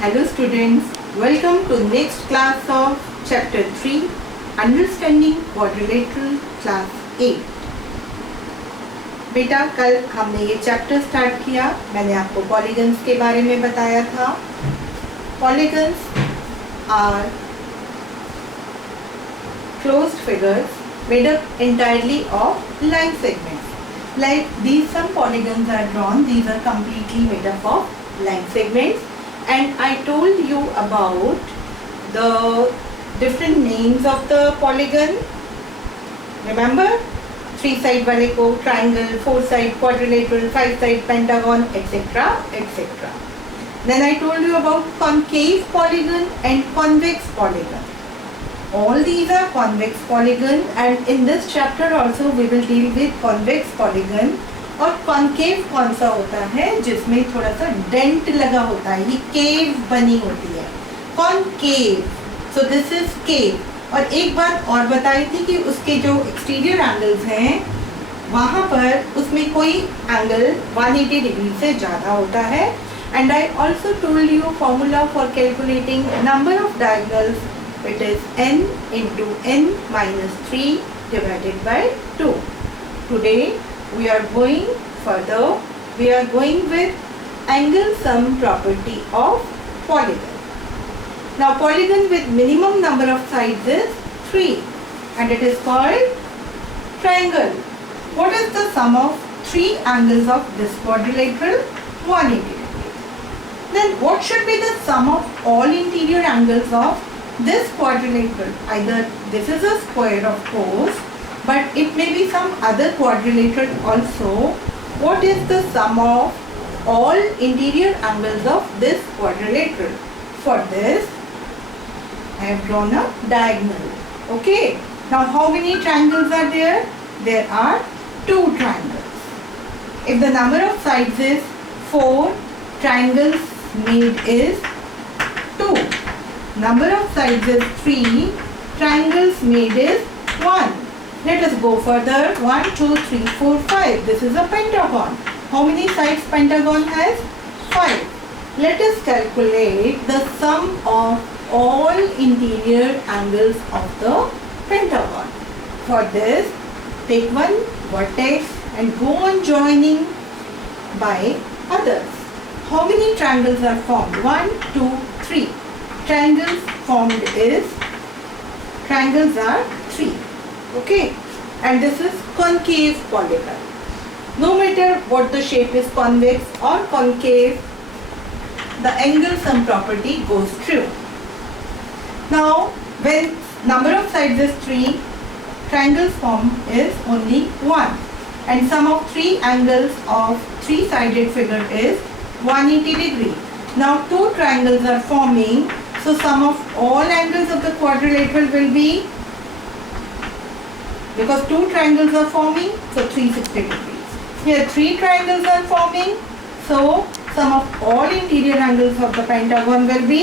Hello students, welcome to next class of chapter 3 Understanding Quadrilateral class 8। बेटा कल हमने ये चैप्टर स्टार्ट किया। मैंने आपको पॉलीगन्स के बारे में बताया था। Polygons are closed figures made up entirely of line segments. Like these some polygons are drawn, these are completely made up of line segments. And I told you about the different names of the polygon. Remember? 3 side वाले को triangle, 4 side quadrilateral, 5 side pentagon, etc. etc. Then I told you about concave polygon and convex polygon. All these are convex polygon, and in this chapter also we will deal with convex polygon. और concave कौन सा होता है जिसमें थोड़ा सा dent लगा होता है, ये केव बनी होती है, कॉन्केव। सो दिस इज केव। और एक बात और बताई थी कि उसके जो एक्सटीरियर एंगल्स हैं वहाँ पर उसमें कोई एंगल 180 डिग्री से ज़्यादा होता है। And I also told you formula for calculating number of diagonals, it is n into n minus 3 divided by 2. Today we are going further. We are going with angle sum property of polygon. Now polygon with minimum number of sides is 3 and it is called triangle. What is the sum of 3 angles of this quadrilateral? 180 degrees. Then what should be the sum of all interior angles of this quadrilateral? Either this is a square of course, but it may be some other quadrilateral also. What is the sum of all interior angles of this quadrilateral? For this, I have drawn a diagonal. Okay. Now, how many triangles are there? There are 2 triangles. If the number of sides is 4, triangles made is 2. Number of sides is 3, triangles made is 1. Let us go further. 1, 2, 3, 4, 5. This is a pentagon. How many sides pentagon has? 5. Let us calculate the sum of all interior angles of the pentagon. For this, take one vertex and go on joining by others. How many triangles are formed? 1, 2, 3. Triangles are 3. Okay, and this is concave polygon. No matter what the shape is, convex or concave, the angle sum property goes true. Now when number of sides is 3, triangles form is only 1, and sum of 3 angles of 3-sided figure is 180 degree. Now 2 triangles are forming, so sum of all angles of the quadrilateral will be, because 2 triangles are forming, so 360 degrees. Here 3 triangles are forming, so sum of all interior angles of the pentagon will be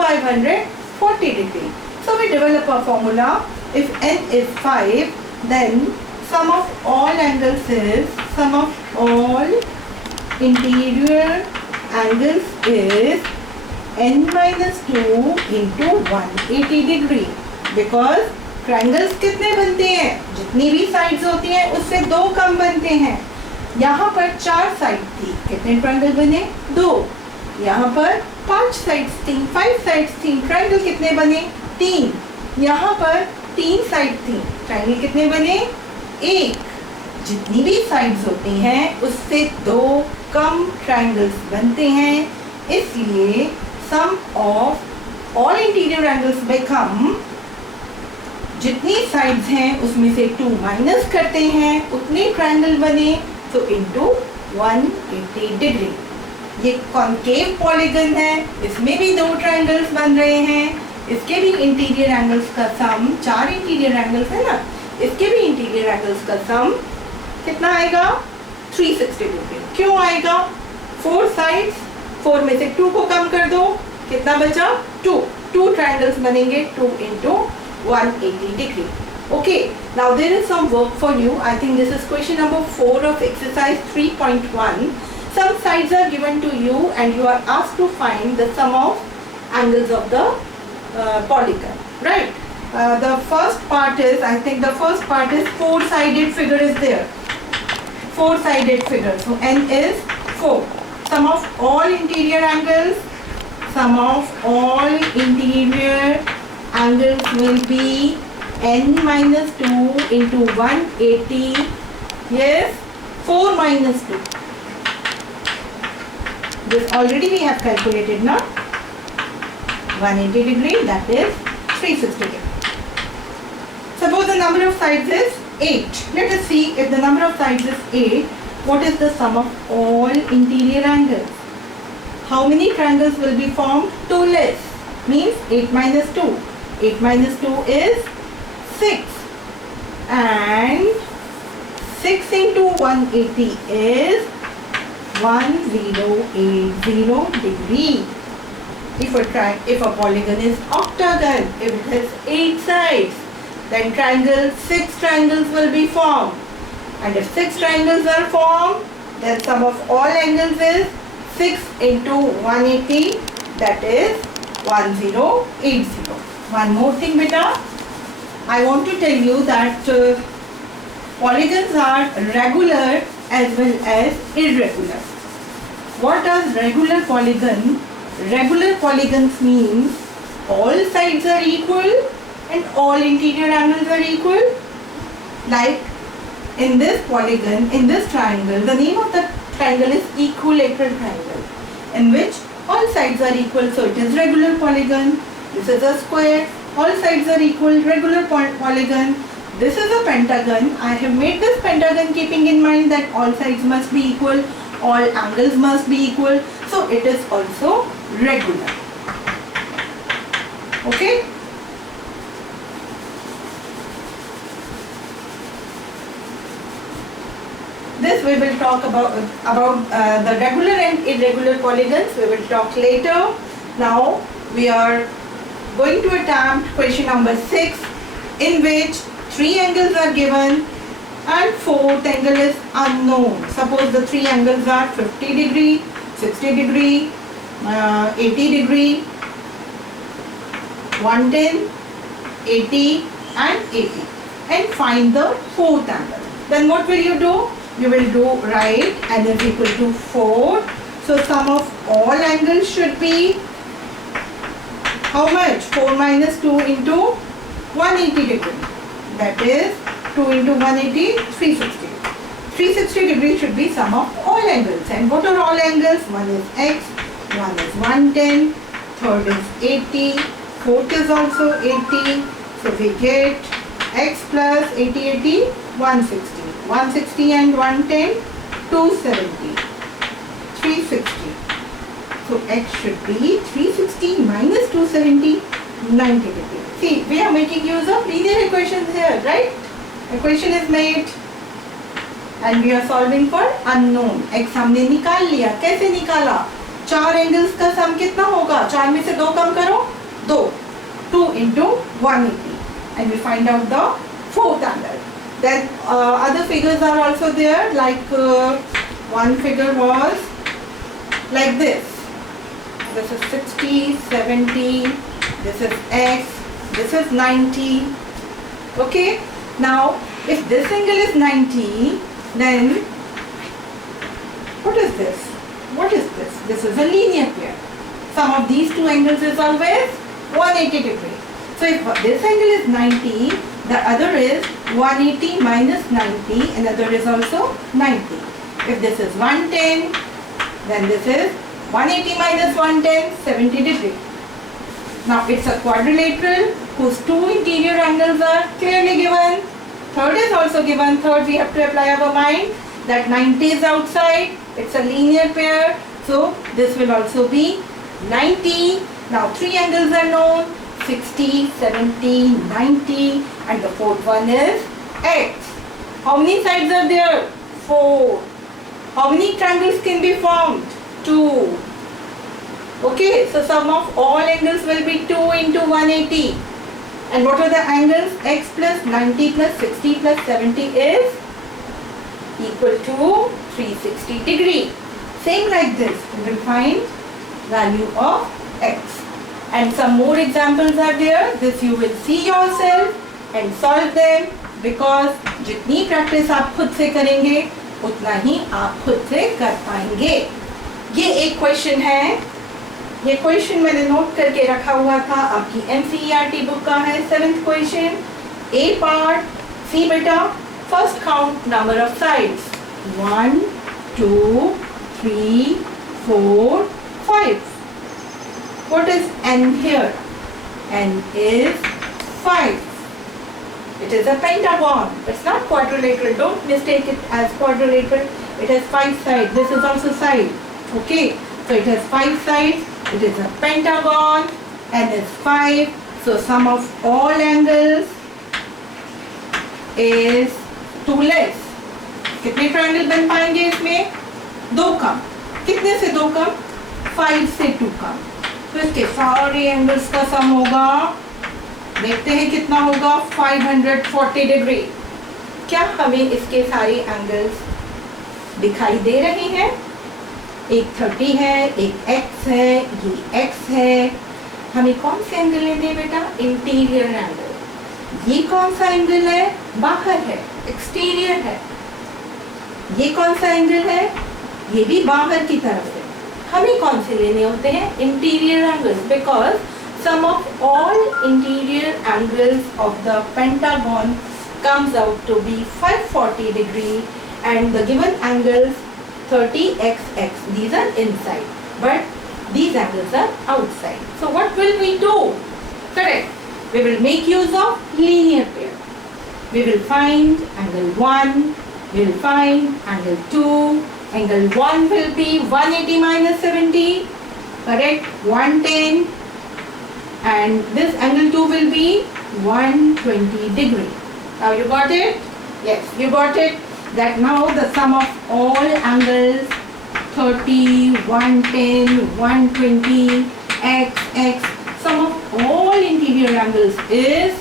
540 degrees. So we develop a formula. If n is 5, then sum of all angles is, sum of all interior angles is n minus 2 into 180 degree. Because triangles कितने बनते हैं? जितनी भी sides होती हैं उससे 2 कम बनते हैं। यहाँ पर 4 साइड थी, कितने ट्रायंगल बने? 2। यहाँ पर 5 साइड्स थी, 5 साइड्स थी, ट्रायंगल कितने बने? 3। यहाँ पर 3 साइड थी, ट्रायंगल कितने बने? 1। जितनी भी साइड्स होती हैं उससे 2 कम ट्रायंगल्स बनते हैं, इसलिए sum of all interior angles become, जितनी साइड्स हैं उसमें से 2 माइनस करते हैं उतने ट्रायंगल बने, तो इनटू 180 डिग्री। ये कॉन्केव पॉलीगन है, इसमें भी 2 ट्रायंगल्स बन रहे हैं, इसके भी इंटीरियर एंगल्स का सम, 4 इंटीरियर एंगल्स है ना, इसके भी इंटीरियर एंगल्स का सम कितना आएगा? 360 डिग्री। क्यों आएगा? 4 साइड्स, 4 में से 2 को कम कर दो, कितना बचा? 2 ट्रायंगल्स बनेंगे, 2 into 180 degree. Okay, now there is some work for you. I think this is question number 4 of exercise 3.1. some sides are given to you and you are asked to find the sum of angles of the polygon, right? The first part is, I think the first part is four-sided figure is there. Four-sided figure. So n is 4. Sum of all interior angles. Sum of all interior angles will be n minus 2 into 180. Yes, 4 minus 2. This already we have calculated now. 180 degree, that is 360 degree. Suppose the number of sides is 8. Let us see if the number of sides is 8, what is the sum of all interior angles? How many triangles will be formed? 2 less. Means 8 minus 2. 8 minus 2 is 6. And 6 into 180 is 1080 degree. If a polygon is octagon, if it has 8 sides, then 6 triangles will be formed. And if 6 triangles are formed, then sum of all angles is 6 into 180, that is 1080. One more thing, beta. I want to tell you that polygons are regular as well as irregular. What does regular polygon? Regular polygons means all sides are equal and all interior angles are equal. Like in this polygon, in this triangle, the name of the triangle is equilateral triangle, in which all sides are equal, so it is regular polygon. This is a square, all sides are equal, regular polygon. This is a pentagon. I have made this pentagon keeping in mind that all sides must be equal, all angles must be equal, so it is also regular. Okay? This we will talk about the regular and irregular polygons. We will talk later. Now we are going to attempt question number 6, in which 3 angles are given and 4th angle is unknown. Suppose the 3 angles are 50 degree, 60 degree, 80 degree, 110, 80 and 80, and find the 4th angle. Then what will you do? You will do right and is equal to 4. So sum of all angles should be how much? 4 minus 2 into 180 degree. That is 2 into 180, 360. 360 degree should be sum of all angles. And what are all angles? One is x, one is 110, third is 80, fourth is also 80. So we get x plus 80, 80, 160. 160 and 110, 270. 360. So x should be 360 minus 270, 90 degree. See, we are making use of linear equations here, right? Equation is made and we are solving for unknown. x हमने निकाल लिया. कैसे निकाला? 4 angles का सम कितना होगा? 4 में से 2 कम करो, 2. 2 into 180 and we find out the 4th angle. Then other figures are also there, like one figure was like this. This is 60, 70, this is x, this is 90. Okay, now if this angle is 90, then what is this? What is this? This is a linear pair. Sum of these two angles is always 180 degree. So if this angle is 90, the other is 180 minus 90, another is also 90. If this is 110, then this is 180 minus 110, 70 degree. Now it's a quadrilateral whose two interior angles are clearly given. Third is also given. Third we have to apply our mind that 90 is outside. It's a linear pair. So this will also be 90. Now 3 angles are known. 60, 70, 90 and the fourth one is x. How many sides are there? 4. How many triangles can be formed? 2. Okay, so sum of all angles will be 2 into 180. And what are the angles? X plus 90 plus 60 plus 70 is equal to 360 degree. Same like this, we will find value of x. And some more examples are there. This you will see yourself and solve them, because जितनी practice आप खुद से करेंगे उतना ही आप खुद से कर पाएंगे. ये एक क्वेश्चन है, ये क्वेश्चन मैंने नोट करके रखा हुआ था, आपकी NCERT बुक का है. 7th question, A part. See बेटा, first count number of sides. 1 2 3 4 5. What is n here? N is 5. It is a pentagon. It's not quadrilateral. Don't mistake it as quadrilateral. It has 5 sides. This is also side. Okay. So it has 5 sides. It is a pentagon. N is 5. So sum of all angles is 2 less. कितने triangle बन पाएंगे इसमें? 2 कम. कितने से 2 कम? 5 से 2 कम. तो इसके सारे एंगल्स का सम होगा, देखते हैं कितना होगा, 540 डिग्री. क्या हमें इसके सारे एंगल्स दिखाई दे रहे हैं? एक 30 है, एक x है, ये x है. हमें कौन से एंगल लेने हैं बेटा? Interior angle. ये कौन सा एंगल है? बाहर है, एक्सटीरियर है. ये कौन सा एंगल है? ये भी बाहर की तरफ है. हमें कौन से लेने होते हैं? Interior angles, because sum of all interior angles of the pentagon comes out to be 540 degree, and the given angles 30xx, these are inside, but these angles are outside. So what will we do? Correct, we will make use of linear pair. We will find angle 1, we will find angle 2. Angle 1 will be 180 minus 70, correct, 110, and this angle 2 will be 120 degree. Now you got it? Yes, you got it. That now the sum of all angles 30, 110, 120, x, sum of all interior angles is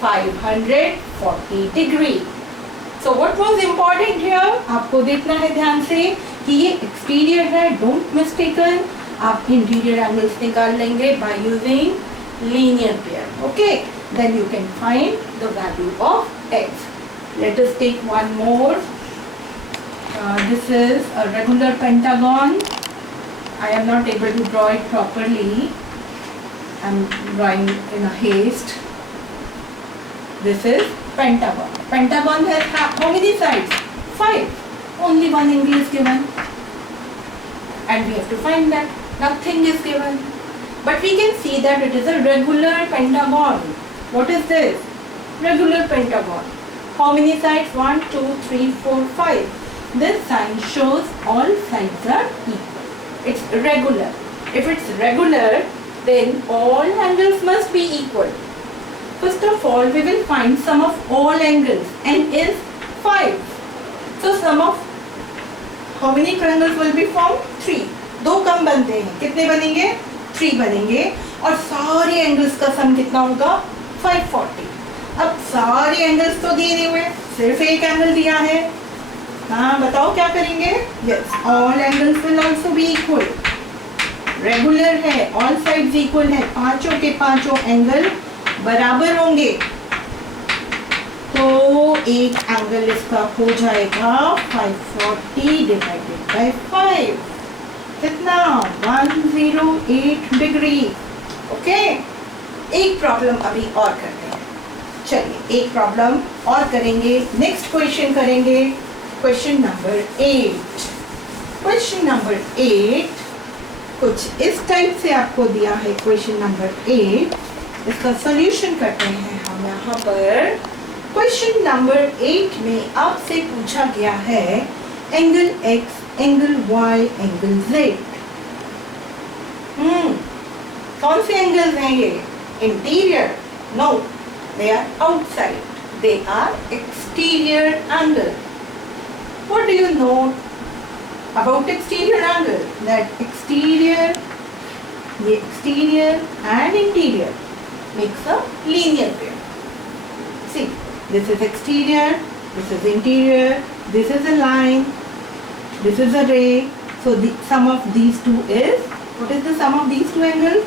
540 degree. So what was important here? आपको देखना है ध्यान से कि ये exterior है, don't mistaken. आप interior angles निकाल लेंगे by using linear pair. Okay, then you can find the value of x. Let us take one more. This is a regular pentagon. I am not able to draw it properly. I am drawing in a haste. This is pentagon. Pentagon has how many sides? 5. Only one angle is given, and we have to find that. Nothing is given, but we can see that it is a regular pentagon. What is this? Regular pentagon. How many sides? 1 2 3 4 5. This sign shows all sides are equal. It's regular. If it's regular, then all angles must be equal. First of all, we will find sum of all angles. N is 5. So sum of how many triangles will be formed? 3. 2 कम बनते हैं. कितने बनेंगे? 3 बनेंगे. और सारे angles का सम कितना होगा? 540. अब सारे एंगल्स तो दिए नहीं हुए, सिर्फ एक एंगल दिया है. हाँ, बताओ क्या करेंगे? Yes, all angles will also be equal. Regular है, all sides equal है, पांचों के पांचों एंगल बराबर होंगे. तो एक एंगल इसका हो जाएगा 540 डिवाइडेड बाय 5. कितना? 108 डिग्री. ओके, एक प्रॉब्लम अभी और करते हैं. चलिए एक प्रॉब्लम और करेंगे. नेक्स्ट क्वेश्चन करेंगे, क्वेश्चन नंबर 8. क्वेश्चन नंबर 8 कुछ इस टाइप से आपको दिया है. क्वेश्चन नंबर 8, इसका सॉल्यूशन करते हैं हम यहाँ पर. क्वेश्चन नंबर 8 में आपसे पूछा गया है angle x, angle y, angle z. कौन से एंगल्स हैं ये? Interior? No, they are outside. They are exterior angle. What do you know about exterior angle? That exterior, ये exterior and interior makes a linear pair. See, this is exterior, this is interior, this is a line, this is a ray. So the sum of these two is, what is the sum of these two angles?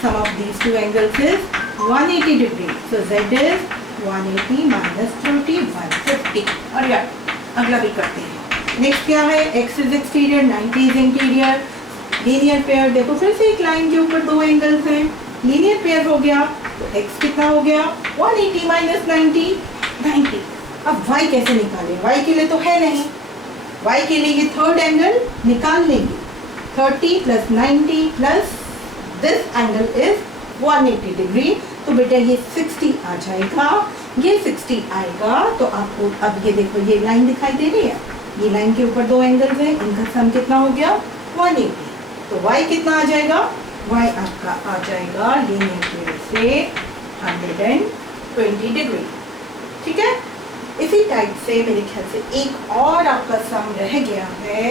Sum of these two angles is 180 degree. So Z is 180 minus 30, 150. और यार अगला भी करते हैं. Next क्या है? X is exterior, 90 is interior. Linear pair. देखो फिर से एक लाइन के ऊपर दो एंगल्स हैं. लीनियर पेयर हो गया तो x कितना हो गया? 180 माइनस 90, 90. अब y कैसे निकालें? y के लिए तो है नहीं. y के लिए ये थर्ड एंगल निकाल लेंगे. 30 plus 90 plus this angle is 180 degree. तो बेटा ये 60 आ जाएगा, ये 60 आएगा. तो आपको अब ये देखो ये लाइन दिखाई दे रही है. ये लाइन के ऊपर दो एंगल्स हैं, इनका सम कितना हो गया? 180. तो y कितना आ जाएगा? y आपका आ जाएगा लीनियर पेयर से 120 डिग्री. ठीक है. इसी टाइप से मेरे ख्याल से एक और आपका सम रह गया है.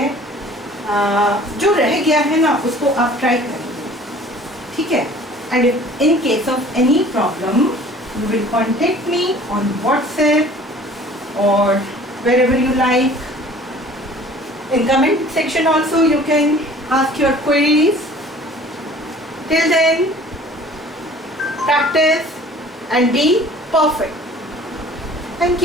जो रह गया है ना उसको आप ट्राई करेंगे. ठीक है. And in case of any problem you will contact me on WhatsApp और wherever you like. In comment section also you can ask your queries. Till then, practice and be perfect. Thank you.